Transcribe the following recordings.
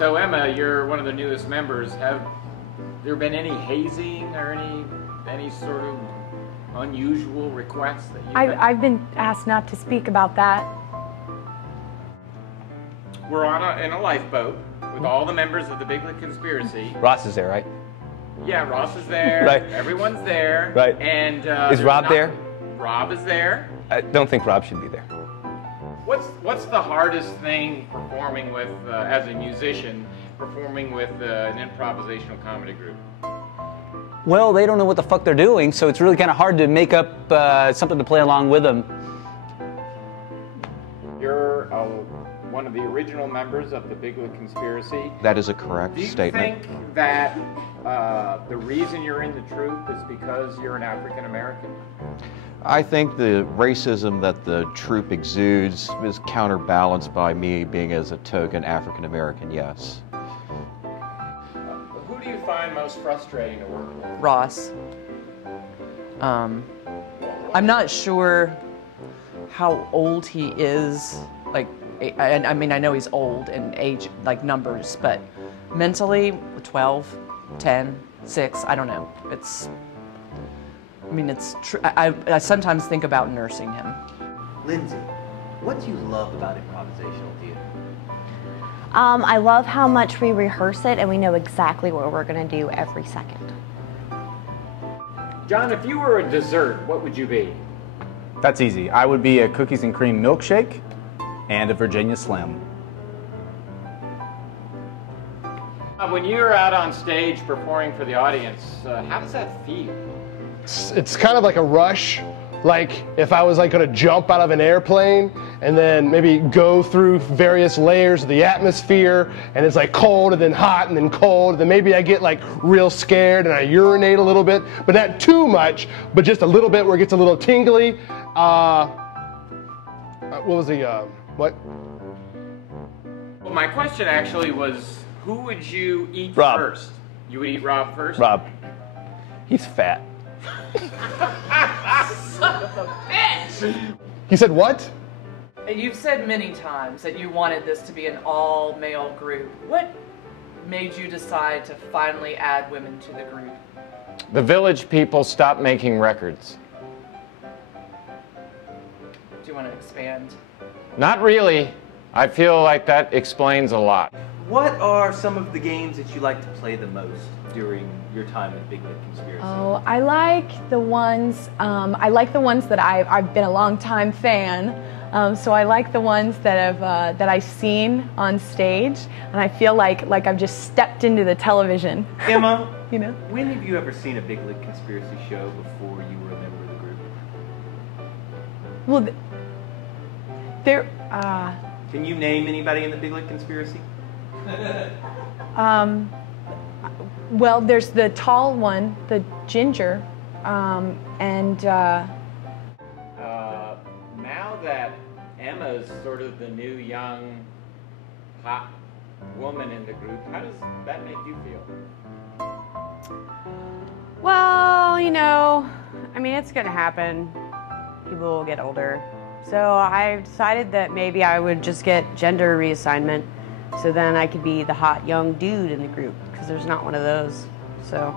So Emma, you're one of the newest members. Have there been any hazing or any sort of unusual requests that you've I've been asked not to speak about that. We're in a lifeboat with all the members of the Big Lit Conspiracy. Ross is there, right? Yeah, Ross is there. Right. Everyone's there. Right. And is Robb there? Robb is there. I don't think Robb should be there. What's the hardest thing performing with, as a musician, performing with an improvisational comedy group? Well, they don't know what the fuck they're doing, so it's really kind of hard to make up something to play along with them. You're one of the original members of the Big Lit Conspiracy. That is a correct statement. Do you think that the reason you're in the troupe is because you're an African American? I think the racism that the troupe exudes is counterbalanced by me being as a token African American, yes. Who do you find most frustrating to work with? Ross. I'm not sure how old he is. Like, I mean, I know he's old in age, like numbers, but mentally, 12, 10, 6, I don't know. I mean, it's true. I sometimes think about nursing him. Linsee, what do you love about improvisational theater? I love how much we rehearse it and we know exactly what we're going to do every second. John, if you were a dessert, what would you be? That's easy. I would be a cookies and cream milkshake and a Virginia Slim. When you're out on stage performing for the audience, how does that feel? It's kind of like a rush, like if I was like going to jump out of an airplane and then maybe go through various layers of the atmosphere, and it's like cold and then hot and then cold, and then maybe I get like real scared and I urinate a little bit, but not too much, but just a little bit where it gets a little tingly. What was the what? Well, my question actually was, who would you eat Robb. first? You would eat Robb first? Robb. He's fat. Son of a bitch! He said what? You've said many times that you wanted this to be an all-male group. What made you decide to finally add women to the group? The Village people stopped making records. Do you want to expand? Not really. I feel like that explains a lot. What are some of the games that you like to play the most during your time at Big Lit Conspiracy? Oh, I like the ones that I've been a long time fan. So I like the ones that I've seen on stage, and I feel like I've just stepped into the television. Emma, you know? When have you ever seen a Big Lit Conspiracy show before you were a member of the group? Well, there. Can you name anybody in the Big Lit Conspiracy? Well, there's the tall one, the ginger, and. Now that Emma's sort of the new young, hot woman in the group, how does that make you feel? Well, you know, I mean, it's gonna happen. People will get older. So I decided that maybe I would just get gender reassignment, so then I could be the hot young dude in the group, because there's not one of those. So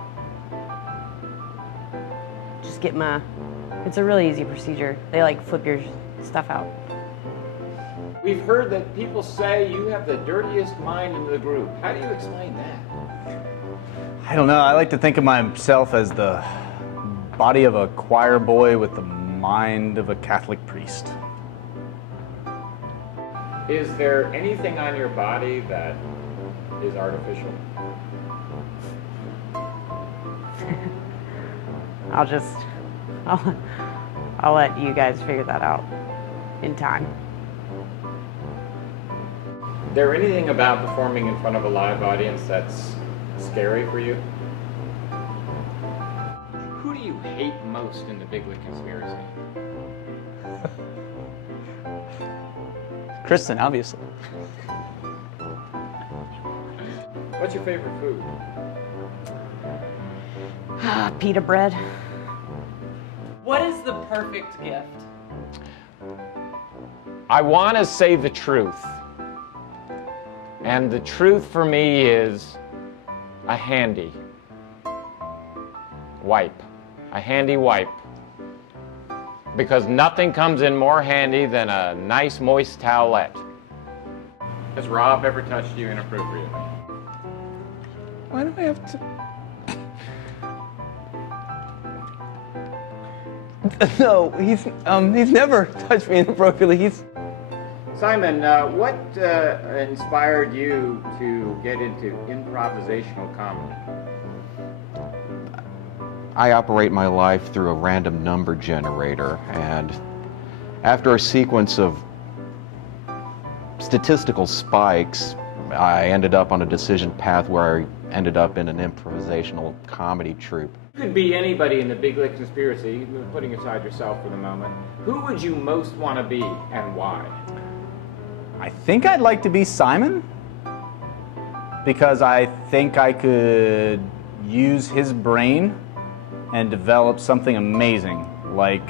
just get it's a really easy procedure. They like flip your stuff out. We've heard that people say you have the dirtiest mind in the group. How do you explain that? I don't know. I like to think of myself as the body of a choir boy with the mind of a Catholic priest. Is there anything on your body that is artificial? I'll let you guys figure that out in time. Is there anything about performing in front of a live audience that's scary for you? Who do you hate most in the Big Lit Conspiracy? Kristin, obviously. What's your favorite food? Pita bread. What is the perfect gift? I want to say the truth. And the truth for me is a handy wipe. A handy wipe. Because nothing comes in more handy than a nice moist towelette. Has Robb ever touched you inappropriately? Why do I have to? No, he's never touched me inappropriately. Simon, what inspired you to get into improvisational comedy? I operate my life through a random number generator, and after a sequence of statistical spikes, I ended up on a decision path where I ended up in an improvisational comedy troupe. You could be anybody in the Big Lit Conspiracy, putting aside yourself for the moment. Who would you most want to be and why? I think I'd like to be Simon, because I think I could use his brain and develop something amazing, like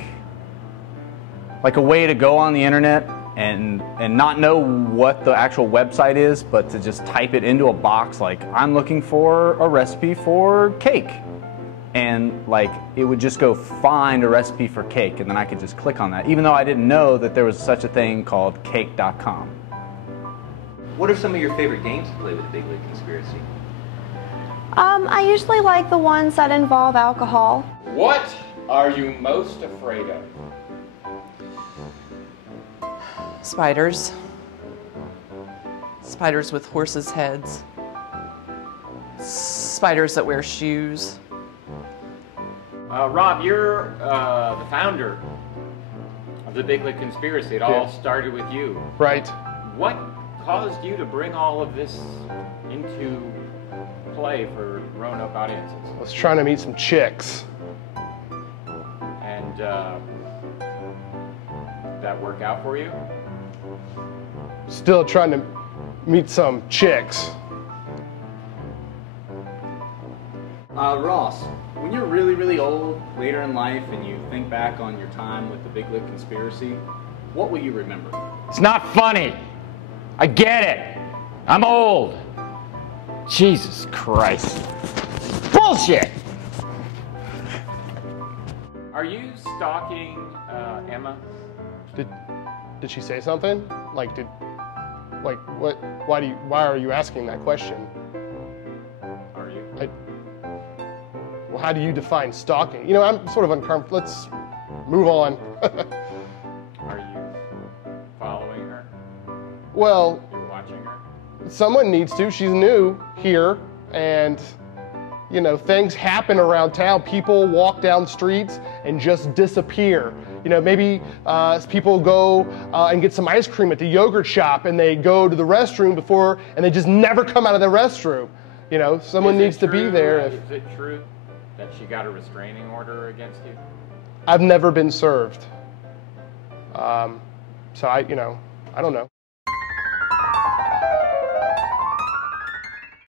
a way to go on the internet and not know what the actual website is, but to just type it into a box like, I'm looking for a recipe for cake. And like, it would just go find a recipe for cake, and then I could just click on that, even though I didn't know that there was such a thing called cake.com. What are some of your favorite games to play with Big Lit Conspiracy? I usually like the ones that involve alcohol. What are you most afraid of? Spiders. Spiders with horses' heads. Spiders that wear shoes. Robb, you're the founder of the Big Lit Conspiracy. It all started with you. Right. What caused you to bring all of this into play for grown-up audiences? I was trying to meet some chicks. And did that work out for you? Still trying to meet some chicks. Ross, when you're really, really old, later in life, and you think back on your time with the Big Lit Conspiracy, what will you remember? It's not funny. I get it. I'm old. Jesus Christ. Bullshit! Are you stalking Emma? Did she say something? Like what? Why are you asking that question? Are you? Well, how do you define stalking? You know, I'm sort of uncomfortable. Let's move on. Are you following her? Well, You're watching her? someone needs to. She's new here, and you know, things happen around town. People walk down streets and just disappear. You know, maybe people go and get some ice cream at the yogurt shop, and they go to the restroom before, and they just never come out of the restroom. You know, someone needs to be there. Is it true that she got a restraining order against you? I've never been served. So I don't know.